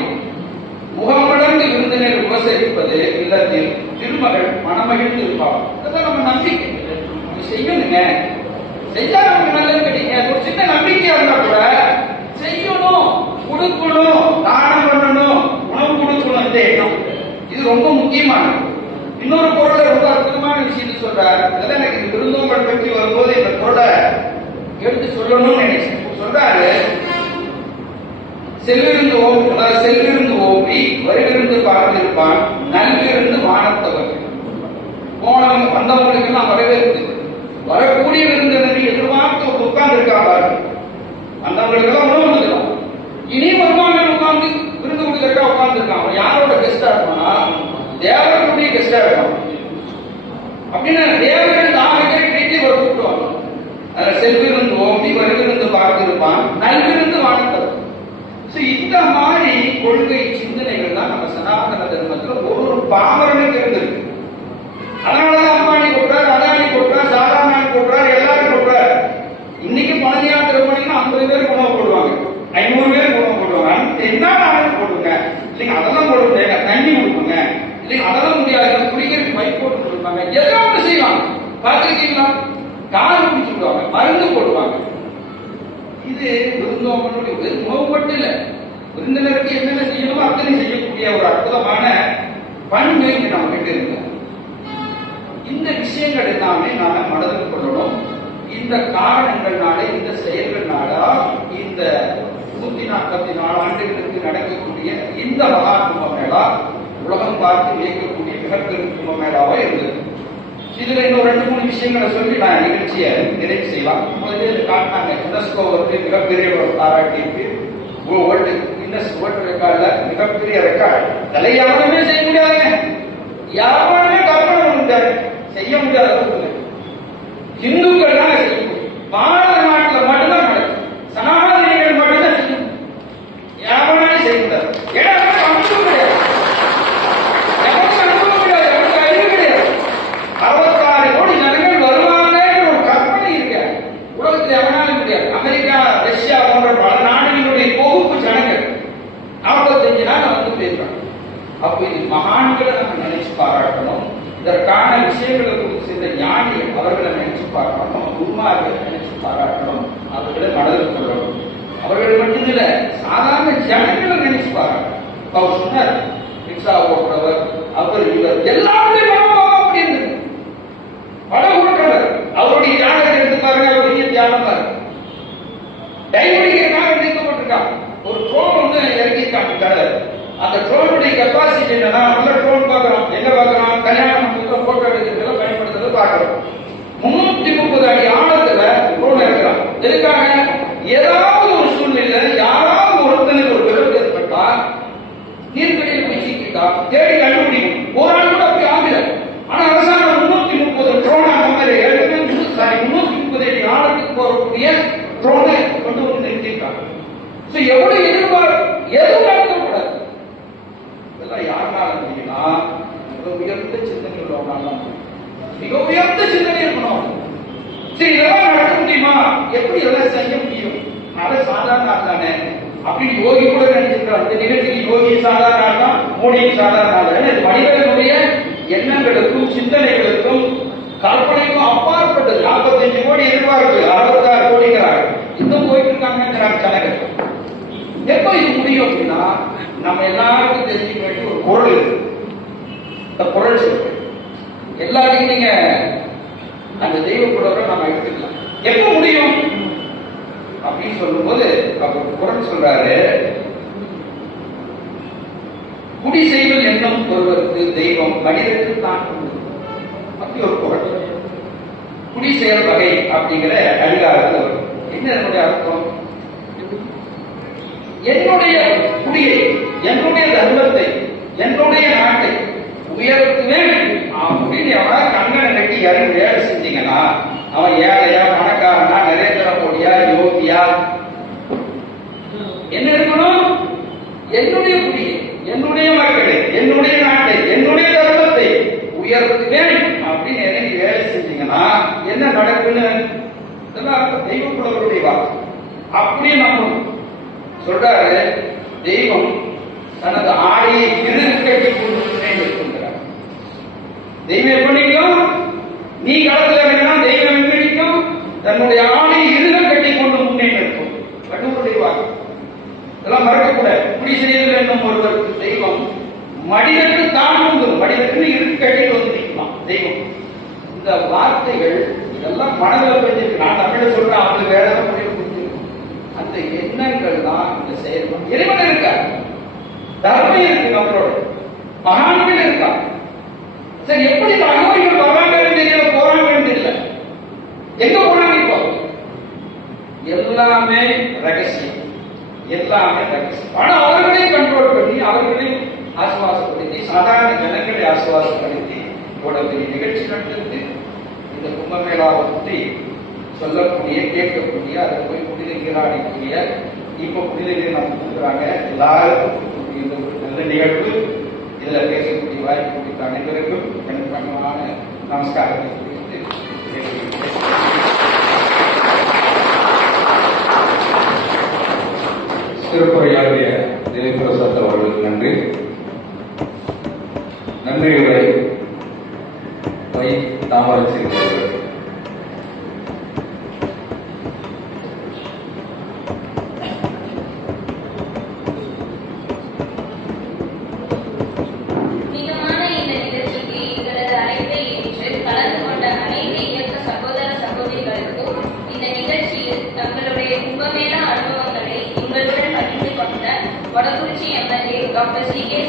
முகமடர்ந்து விருந்தினர் உபசரிப்பது இல்லத்தில் திருமகள் மனமகிழ்ந்து இருப்பாங்க. இதெல்லாம் நம்ம நம்பிக்கை. செய்யணுங்க, செஞ்சா நமக்கு நல்லது கிடைக்கும். ஒரு சின்ன நம்பிக்கையா இருந்தா கூட செய்யணும், கொடுக்கணும், தானம் பண்ணணும், உணவு கொடுக்கணும். இந்த எண்ணம் இது ரொம்ப முக்கியமானது. இன்னொரு பொருளை ரொம்ப அற்புதமான விஷயத்தை சொல்றாரு. அதெல்லாம் எனக்கு இந்த விருந்தோம்பல் பற்றி வரும்போது இந்த பொருளை எடுத்து சொல்லணும்னு நினைச்சேன். சொல்றாரு, செல்லிருந்து ஓம்பி வருகிருந்து பார்த்திருப்பான், நல்கிருந்து வானத்தவர். போனவங்க வந்தவங்களுக்கு எல்லாம் வரவேற்று வரக்கூடிய விருந்தினரை எதிர்பார்த்து உட்கார்ந்து இருக்காங்க. வந்தவங்களுக்கு எல்லாம் உணவு வந்துடும், இனி வருவாங்க உட்கார்ந்து விருந்து கொடுக்கறக்கா உட்கார்ந்து இருக்காங்க. யாரோட கெஸ்டா இருப்பானா? தேவர்களுடைய கெஸ்டா இருப்பான். அப்படின்னு தேவர்கள் 4 பேர் கேட்டு வர கூப்பிடுவாங்க. அதுல செல்விருந்து ஓம்பி வருகிருந்து பார்த்திருப்பான், நல்கிருந்து வானத்தவர். இந்த மாதிரி கொள்கை சிந்தனைகள் தான் நம்ம சனாதன தர்மத்துல ஒரு பாமரனுக்கு இருந்திருக்கு. அதனாலதான் அம்பானி கொட்டுறார், அதானி கொட்டுறார், சாதாரண கொட்டுறார், எல்லாரும் கொட்டுறார். இன்னைக்கு பழனியாத்திரை போனீங்கன்னா 50 பேருக்கு உணவு போடுவாங்க, 500 பேருக்கு உணவு போடுவாங்க. என்ன ஆளுக்கு போடுங்க இல்லைங்க, அதெல்லாம் போட முடியாது, தண்ணி கொடுப்பாங்க இல்லைங்க, அதெல்லாம் முடியாது, குடிக்கிறதுக்கு பைப் போட்டு கொடுப்பாங்க, எதோ ஒன்று செய்வாங்க. பார்த்துருக்கீங்களா? கார் குடிச்சுடுவாங்க, மருந்து போடுவாங்க. இது விருந்தோம்பலுடைய உணவு மட்டும் இல்ல, விருந்தினருக்கு என்னென்ன செய்யணுமோ அத்தனை செய்யக்கூடிய ஒரு அற்புதமான பண்பு இங்க நம்ம கிட்ட இருக்கு. இந்த விஷயங்கள் எல்லாமே நாம மனதில் கொள்ளணும். இந்த காரணங்கள்னால, இந்த செயல்கள்னால இந்த 144 ஆண்டுகளுக்கு நடக்கக்கூடிய இந்த மகா கும்பமேளா உலகம் பார்த்து வியக்கக்கூடிய மிகப்பெரும் கும்பமேளாவா இருந்தது. இதுல இன்னும் 2-3 விஷயங்களை சொல்லி நான் நிகழ்ச்சியை நிறைவு செய்யலாம். முதல்ல காட்டினாங்க, யுனெஸ்கோ வந்து மிகப்பெரிய ஒரு பாராட்டி இருக்கு. வேர்ல்டு கின்னஸ் வேர்ல்டு ரெக்கார்ட்ல மிகப்பெரிய ரெக்கார்டு. இதெல்லாம் யாருமே செய்ய முடியாதுங்க, யாருமே கற்பனை பண்ண முடியாது, செய்ய முடியாத அளவுக்கு இந்துக்கள் தான் செய்ய முடியும். பாரத நாட்டில் மட்டும்தான் நடக்கும், சனாதனிகள் மட்டும்தான் செய்ய முடியும், யாருமே செய்ய முடியாது. அனுபவம் கிடையாது, எனக்கு அனுபவம் கிடையாது, எனக்கு அறிவு கிடையாது. 66 கோடி ஜனங்கள் வருவாங்க ஒரு கற்பனை இருக்க உலகத்தில் எவனாலும் முடியாது. அமெரிக்கா, ரஷ்யா போன்ற பல நாடுகளுடைய தொகுப்பு ஜனங்கள் 45 நாள் வந்து போயிருக்காங்க. அப்ப இது மகான்களை நம்ம நினைச்சு பாராட்டணும். இதற்கான விஷயங்களை குறித்து செய்த ஞானிகள் அவர்களை நினைச்சு பாராட்டணும், குருமார்களை நினைச்சு பாராட்டணும், அவர்களை மனதில் கொள்ளணும். அவர்கள் மட்டுமில்ல, சாதாரண ஜனங்களை நினைச்சு பாராட்டணும். அவர் சொன்னார், ரிக்ஷா ஓட்டுறவர், அவர் இவர் எல்லாருமே மனோபாவம் அப்படி இருந்தது. படம் கொடுக்கிறவர் அவருடைய தியாகத்தை எடுத்து பாருங்க, அவருடைய தியாகம் பாருங்க. டைவடிக்கிறதுக்காக நிறுத்தப்பட்டிருக்காங்க. ஒரு ட்ரோன் வந்து இறக்கியிருக்காங்க கடல். அந்த ட்ரோனுடைய கெப்பாசிட்டி என்னன்னா, நல்ல ட்ரோன் பார்க்கிறோம், எங்க பார்க்கிறோம், கல்யாணம் போட்டோ எடுக்கிறதுல பயன்படுத்துறது பார்க்கிறோம். 330 அடி ஆழத்துல ட்ரோன் இறக்குறாங்க. எதுக்காக? ஏதாவது ஒரு சூழ்நிலை யாராவது ஒருத்தனுக்கு ஒரு விபத்து ஏற்பட்டா, நீர்க்கடியில் போய் சிக்கிட்டா தேடி கண்டுபிடிக்கும். ஒரு ஆள் கூட அப்படி ஆகல. ஆனா அரசாங்கம் 330 ட்ரோன் அந்த மாதிரி சரி, இதெல்லாம் நடக்க முடியுமா? எப்படி இதெல்லாம் செய்ய முடியும்? அதை சாதாரண ஆள் தானே அப்படின்னு யோகி கூட நினைச்சிருக்காரு. இந்த நிகழ்ச்சிக்கு யோகி சாதாரண ஆள் தான், மோடியும் சாதாரண ஆள் தான். இது மனிதர்களுடைய எண்ணங்களுக்கும் சிந்தனைகளுக்கும் கற்பனைக்கும் அப்பாற்பட்டது. 45 கோடி எதிர்பார்ப்பு, 66 கோடிங்கிறாங்க. இன்னும் போயிட்டு இருக்காங்கிறாங்க ஜனங்கள். எப்ப இது முடியும் அப்படின்னா, நம்ம எல்லாருக்கும் தெரிஞ்சுக்க வேண்டிய ஒரு பொருள் இருக்கு. இந்த பொருள் சொல்றேன், எல்லாத்தையும் நீங்க அந்த தெய்வ புலவரை நம்ம எடுத்துக்கலாம். எப்ப முடியும் அப்படின்னு சொல்லும்போது அவர் குரல் சொல்றாரு, குடி செய்வல் என்னும் ஒருவருக்கு தெய்வம் மனிதனுக்கு தான் அப்படி ஒரு குரல். குடி செயல் வகை அப்படிங்கிற அதிகாரத்தில் வரும். என்ன என்னுடைய அர்த்தம்? என்னுடைய குடியை, என்னுடைய தர்மத்தை, என்னுடைய நாட்டை உயர்த்துவேன் அப்படின்னு எவனா கண்ணனை கட்டி யாரும் வேலை செஞ்சீங்கன்னா, அவன் ஏழையா, பணக்காரனா, நரேந்திர மோடியா, யோகியா, என்ன இருக்கணும்? என்னுடைய குடியை, என்னுடைய மக்களை, என்னுடைய நாட்டை, என்னுடைய தர்மத்தை உயர்த்துவேன் அப்படின்னு எனக்கு வேலை செஞ்சீங்கன்னா என்ன நடக்குன்னு தெய்வ புலவருடைய வாக்கு. அப்படியே நம்ம சொல்றாரு, தெய்வம் தனது ஆடையை இறுதி கட்டி கொண்டு நிற்கின்றார். தெய்வம் எப்படி நிற்கும்? நீ களத்தில் இறங்கினா தெய்வம் எப்படி நிற்கும்? தன்னுடைய ஆடையை இறுதி கட்டி கொண்டு முன்னே நிற்கும். கடவுளுடைய வாக்கு. இதெல்லாம் மறக்கக்கூடாது. இப்படி செய்ய வேண்டும் ஒருவருக்கு தெய்வம் மனிதனுக்கு தான் உண்டு. மனிதனுக்கு இறுதி கட்டிட்டு வந்து நிற்கலாம் தெய்வம். இந்த வார்த்தைகள் இதெல்லாம் மனதில் புரிஞ்சிருக்கு. நான் தமிழ சொல்றேன், அவங்களுக்கு வேற புரிஞ்சிருக்கு. அந்த எண்ணங்கள் தான் இந்த செயல்பாடு. இறைவன் இருக்க, தர்மம் இருக்கு, நம்மளோட மகான்கள் இருக்கா. சரி, எப்படி மகான்கள் வராங்கன்னு தெரியல, போறாங்கன்னு தெரியல. எங்க போறாங்க இப்போ? எல்லாமே ரகசியம், எல்லாமே ரகசியம். ஆனா அவர்களையும் கண்ட்ரோல் பண்ணி, அவர்களையும் ஆசுவாசப்படுத்தி, சாதாரண ஜனங்களை ஆசுவாசப்படுத்தி இவ்வளவு நிகழ்ச்சி நடத்திட்டு இந்த கும்பமேளாவை பற்றி சொல்லக்கூடிய, கேட்கக்கூடிய, அதை போய் புனித நீராடக்கூடிய, இப்ப புனித நீர் நம்ம கொடுக்குறாங்க. எல்லாருக்கும் இந்த ஒரு நல்ல நிகழ்வு. இதுல பேசக்கூடிய வாய்ப்பு கொடுத்த அனைவருக்கும் எனக்கு பணிவான நமஸ்காரத்தை தெரிவித்து சிறப்புரையாற்றிய தினேபிரசாத் அவர்களுக்கு நன்றி. நன்றியுரை வை தாமரச்சிருக்கிறார்கள். Vadakurichi MLA doctor சி.கே.